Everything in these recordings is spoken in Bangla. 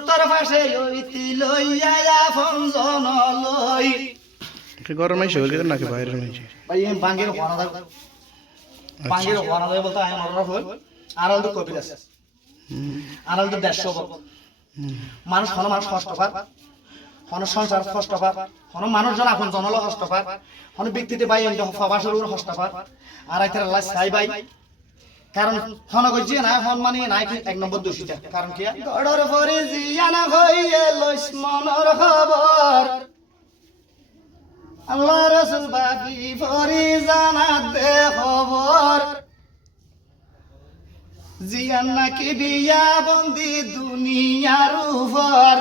উত্তর পাশে ওইতি লইয়া আপন জন লই ঘরের মাইছে হইল নাকি বাইরের মাইছে ভাই এম বাঙ্গের ওয়ানা দাও বাঙ্গের ওয়ানা দাও বলতে আই মররা হল আরাল তো কবিরাস আরাল তো 150 বল মানুষ মানুষ কষ্ট পায় সংসার কষ্ট পায় মানুষজন আপন জনল কষ্ট পায় ব্যক্তিতে ভাই এম ফাবাসের কষ্ট পায় আর আইতার আল্লাহ সাই ভাই কারণ গজি না মানে নাই এক নম্বর দোষীটা কারণ কি গড়র পরে জিয়ানা হইয়ে লইস মনর খবর আল্লাহ রাসূল বাকি পরি জানা দে খবর জিয়ান নাকি বিয়া বন্দি দুনিয়ার উপর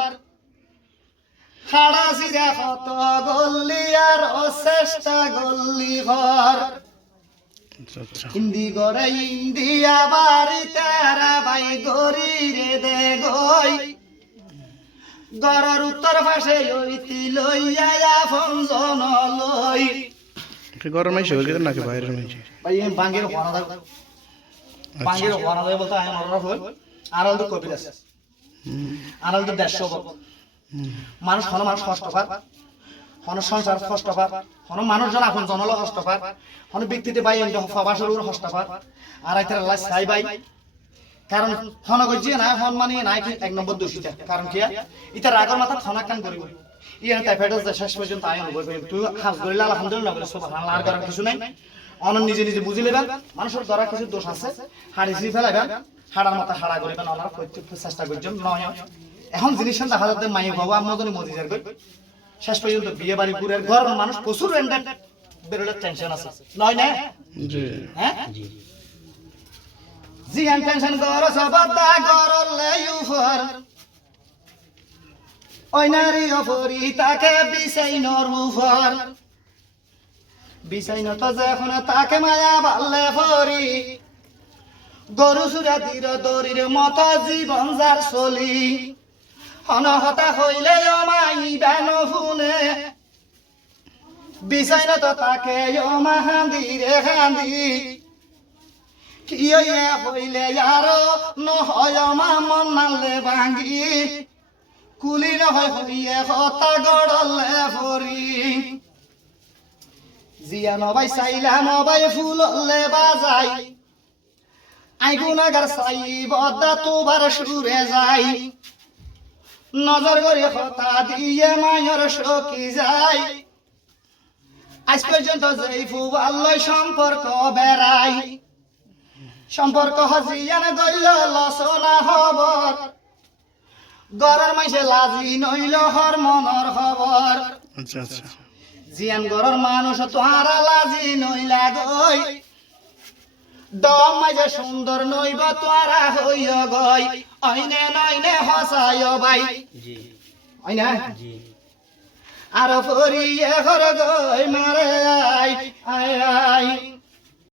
খাড়া সিরা কত গল্লি আর অচেষ্টা গল্লি ঘর হিন্দি গড়ে ইন্ডিয়া বাড়ি তারা ভাই গরি রে দে গই গড়র উত্তর পাশে ওইতি লইয়া আপন জন লই ঘরের মাইছে হইল নাকি বাইরের মাইছে ভাই এম বাঙ্গের ওয়ানা দাও বাঙ্গের ওয়ানা দাও বলতে আই মররা হল আরাল তো কবিরাস আরাল তো 150 বল মানুষ মানুষ কষ্ট পায় সংসার কষ্ট পায় মানুষজন আপন জনল কষ্ট পায় ব্যক্তিতে ভাই এম ফাবাসের কষ্ট পায় আর আইতার আল্লাহ সাই ভাই কারণ গজি না মানে নাই এক নম্বর দোষীটা কারণ কি ইতার রাগর মাথা থনা কান করিব ইয়ান টাইফয়েড শেষ পর্যন্ত আই অনুভব করি তুই হাস ধরিলা আলহামদুলিল্লাহ বলে সুবহানাল্লাহ আর করার কিছু নাই অনন নিজে নিজে বুঝি লেবেন মানুষের দ্বারা কিছু দোষ আছে হাড়ি ঝি ফেলাবেন হাড়ার মাথা হাড়া করিবেন ওনার প্রত্যেক চেষ্টা করছেন নয় এখন জিনিসটা দেখা যাচ্ছে মাই বাবা আমদনি মদিজার কই শেষ পর্যন্ত বিয়ে বাড়ি পুরের ঘর মানুষ প্রচুর রেন্ডেন্ট বেরোলে টেনশন আছে নয় না জি হ্যাঁ জি হ্যাঁ টেনশন কর সবাদা করলে ইউফর ওই নারী অপরি তাকে বিছাইনর উপর বিছাইন তো যখন তাকে মায়া বাল্লে ফরি গরু সুরা তীর দরির মতো জীবন যার চলি অনহতা হইলে অমাইবা নফুনে বিছাইন তো তাকে অমা হাঁদি রে হাঁদি কি হইলে আরো নহয় অমা মন নালে ভাঙ্গি কুলি নহয় হইয়ে হতা গড়লে ফরি জিয়া নবাই চাইলা নবাই ফুললে বাজাই আই গুনাগার চাই বদা তোবার সুরে যাই নজর করে হতা দিয়ে মায়ের সকি যায় আজ পর্যন্ত যেই ফুবাল্লই সম্পর্ক বেড়াই সম্পর্ক হাজিয়ান গইল লসনা খবর গড়ের মাইসে লাজি নইল হর মনর খবর আচ্ছা আচ্ছা জিয়ান গড়ের মানুষ তোহারা লাজি নইলা গই দম মাইজে সুন্দর নইব তোহারা হইয় গই অইনে নইনে হসায় ভাই জি অইনা জি আর ফরিয়ে ঘর গই মারে আই আই আই